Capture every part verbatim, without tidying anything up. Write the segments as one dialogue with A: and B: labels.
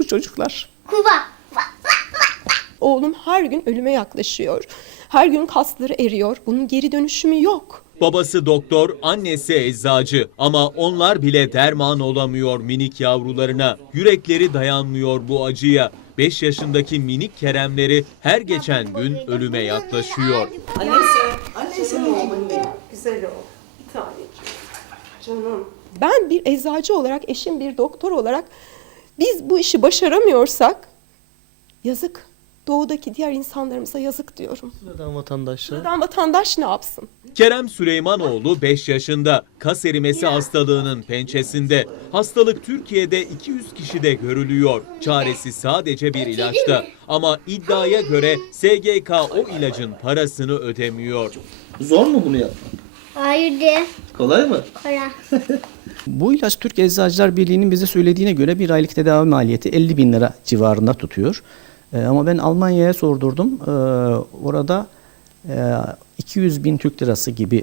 A: çocuklar.
B: Kuba.
A: Oğlum her gün ölüme yaklaşıyor. Her gün kasları eriyor. Bunun geri dönüşümü yok.
C: Babası doktor, annesi eczacı ama onlar bile derman olamıyor minik yavrularına. Yürekleri dayanmıyor bu acıya. beş yaşındaki minik Keremleri her geçen gün ölüme yaklaşıyor.
A: Annesi, annesi oğlum benim. Güzel oğlum. Bir tane. Canım. Ben bir eczacı olarak, eşim bir doktor olarak biz bu işi başaramıyorsak yazık. Doğudaki diğer insanlarımıza yazık diyorum.
D: Neden vatandaşlar?
A: Neden vatandaş ne yapsın?
C: Kerem Süleymanoğlu beş yaşında. Kas erimesi hastalığının pençesinde. Hastalık Türkiye'de iki yüz kişide görülüyor. Çaresi sadece bir ilaçta. Ama iddiaya göre S G K o ilacın parasını ödemiyor.
D: Zor mu bunu yapmak?
B: Hayır de.
D: Kolay mı?
B: Kara.
D: Bu ilaç Türk Eczacılar Birliği'nin bize söylediğine göre bir aylık tedavi maliyeti elli bin lira civarında tutuyor. Ee, ama ben Almanya'ya sordurdum. Ee, orada e, iki yüz bin Türk lirası gibi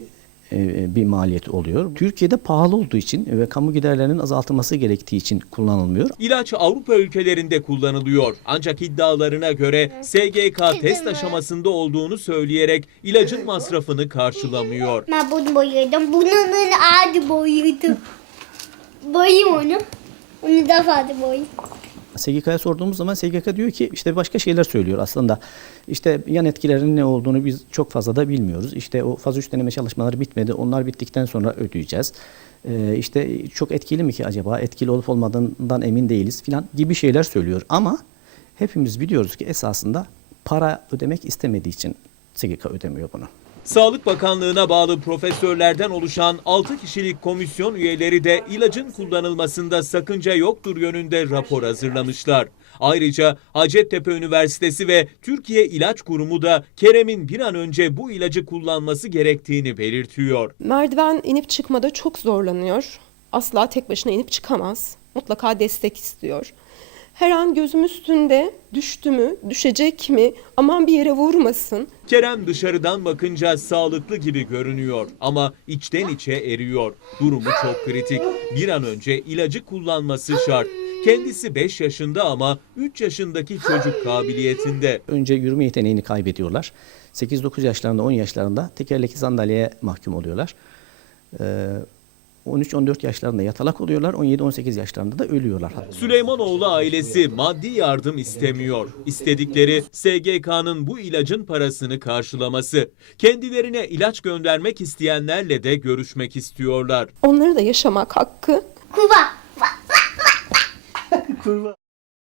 D: e, bir maliyeti oluyor. Türkiye'de pahalı olduğu için ve kamu giderlerinin azaltılması gerektiği için kullanılmıyor.
C: İlaç Avrupa ülkelerinde kullanılıyor. Ancak iddialarına göre S G K test aşamasında olduğunu söyleyerek ilacın masrafını karşılamıyor.
B: Ben bunu boyadım. Bunun adı boyadım. Boyayım onu. Onu da fazla boyayım.
D: S G K'ya sorduğumuz zaman S G K diyor ki işte başka şeyler söylüyor aslında. İşte yan etkilerinin ne olduğunu biz çok fazla da bilmiyoruz. İşte o faz üç deneme çalışmaları bitmedi. Onlar bittikten sonra ödeyeceğiz. Ee, işte çok etkili mi ki acaba? Etkili olup olmadığından emin değiliz falan gibi şeyler söylüyor. Ama hepimiz biliyoruz ki esasında para ödemek istemediği için S G K ödemiyor bunu.
C: Sağlık Bakanlığı'na bağlı profesörlerden oluşan altı kişilik komisyon üyeleri de ilacın kullanılmasında sakınca yoktur yönünde rapor hazırlamışlar. Ayrıca Hacettepe Üniversitesi ve Türkiye İlaç Kurumu da Kerem'in bir an önce bu ilacı kullanması gerektiğini belirtiyor.
A: Merdiven inip çıkmada çok zorlanıyor. Asla tek başına inip çıkamaz. Mutlaka destek istiyor. Her an gözüm üstünde, düştü mü, düşecek mi, aman bir yere vurmasın.
C: Kerem dışarıdan bakınca sağlıklı gibi görünüyor ama içten içe eriyor. Durumu çok kritik. Bir an önce ilacı kullanması şart. Kendisi beş yaşında ama üç yaşındaki çocuk kabiliyetinde.
D: Önce yürüme yeteneğini kaybediyorlar. sekiz dokuz yaşlarında, on yaşlarında tekerlekli sandalyeye mahkum oluyorlar. Ee, on üç on dört yaşlarında yatalak oluyorlar, on yedi on sekiz yaşlarında da ölüyorlar.
C: Süleymanoğlu ailesi maddi yardım istemiyor. İstedikleri S G K'nın bu ilacın parasını karşılaması. Kendilerine ilaç göndermek isteyenlerle de görüşmek istiyorlar.
A: Onları da yaşamak hakkı.
B: Kuba.
D: Kurban.